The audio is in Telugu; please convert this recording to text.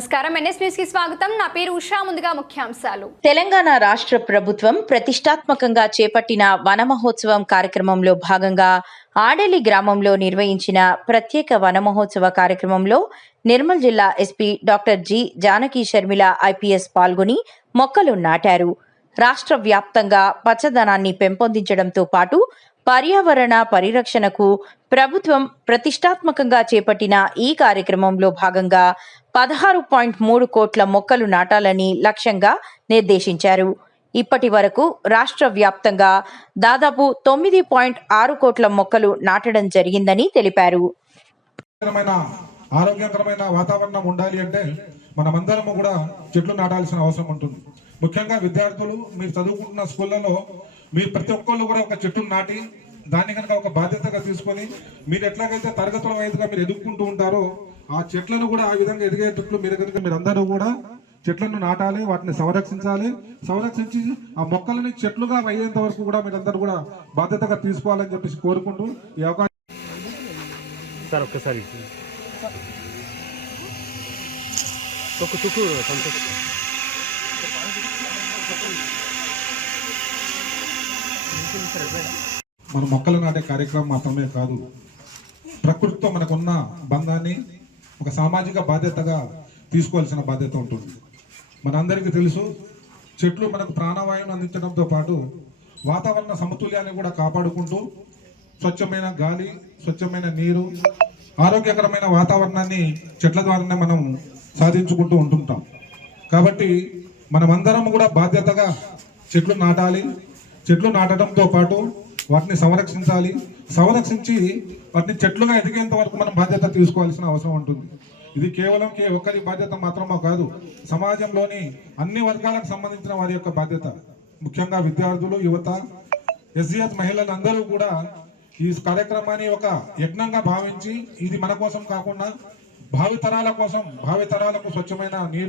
నమస్కారం ఎన్ఎస్ న్యూస్ కి స్వాగతం. నా పేరు ఉషా. ముందుగా ముఖ్యాంశాలు. తెలంగాణ రాష్ట్ర ప్రభుత్వం ప్రతిష్టాత్మకంగా చేపట్టిన వన మహోత్సవం కార్యక్రమంలో భాగంగా ఆడేలి గ్రామంలో నిర్వహించిన ప్రత్యేక వన మహోత్సవ కార్యక్రమంలో నిర్మల్ జిల్లా SP doctor G Janaki Sharmila IPS పాల్గొని మొక్కలు నాటారు. రాష్ట్ర వ్యాప్తంగా పచ్చదనాన్ని పెంపొందించడంతో పాటు పర్యావరణ పరిరక్షణకు ప్రభుత్వం ప్రతిష్టాత్మకంగా చేపట్టిన ఈ కార్యక్రమంలో భాగంగా 16.3 కోట్ల మొక్కలు నాటాలని లక్ష్యంగా నిర్దేశించారు. ఇప్పటి వరకు రాష్ట్ర వ్యాప్తంగా దాదాపు 9.6 కోట్ల మొక్కలు నాటడం జరిగిందని తెలిపారు. ఆరోగ్యకరమైన వాతావరణం ఉండాలి అంటే మనమందరము కూడా చెట్లు నాటాల్సిన అవసరం ఉంటుంది. ముఖ్యంగా విద్యార్థులు మీరు చదువుకుంటున్న స్కూళ్ళలో మీరు ప్రతి ఒక్కళ్ళు కూడా ఒక చెట్టును నాటి దాన్ని కనుక ఒక బాధ్యతగా తీసుకొని మీరు ఎట్లాగైతే తరగతుల వైద్యుగా మీరు ఎదుర్కొంటూ ఉంటారో ఆ చెట్లను కూడా ఆ విధంగా ఎదిగేటట్లు మీరందరూ కూడా చెట్లను నాటాలి, వాటిని సంరక్షించి ఆ మొక్కలని చెట్లుగా అయ్యేంత వరకు కూడా మీరందరూ కూడా బాధ్యతగా తీసుకోవాలని చెప్పేసి కోరుకుంటూ ఈ అవకాశం మన మొక్కలు నాటే కార్యక్రమం మాత్రమే కాదు, ప్రకృతితో మనకున్న బంధాన్ని ఒక సామాజిక బాధ్యతగా తీసుకోవాల్సిన బాధ్యత ఉంటుంది. మనందరికీ తెలుసు, చెట్లు మనకు ప్రాణవాయువును అందించడంతో పాటు వాతావరణ సమతుల్యాన్ని కూడా కాపాడుకుంటూ స్వచ్ఛమైన గాలి, స్వచ్ఛమైన నీరు, ఆరోగ్యకరమైన వాతావరణాన్ని చెట్ల ద్వారానే మనం సాధించుకుంటూ ఉంటుంటాం. కాబట్టి మనమందరం కూడా బాధ్యతగా చెట్లు నాటాలి. చెట్లు నాటడంతో పాటు వాటిని సంరక్షించి వాటిని చెట్లుగా ఎదిగేంత వరకు మనం బాధ్యత తీసుకోవాల్సిన అవసరం ఉంటుంది. ఇది కేవలం ఒక్కరి బాధ్యత మాత్రమే కాదు, సమాజంలోని అన్ని వర్గాలకు సంబంధించిన వారి యొక్క బాధ్యత. ముఖ్యంగా విద్యార్థులు, యువత, ఎస్జీఎస్ మహిళలందరూ కూడా ఈ కార్యక్రమాన్ని ఒక యజ్ఞంగా భావించి ఇది మన కోసం కాకుండా భావితరాలకు స్వచ్ఛమైన నీరు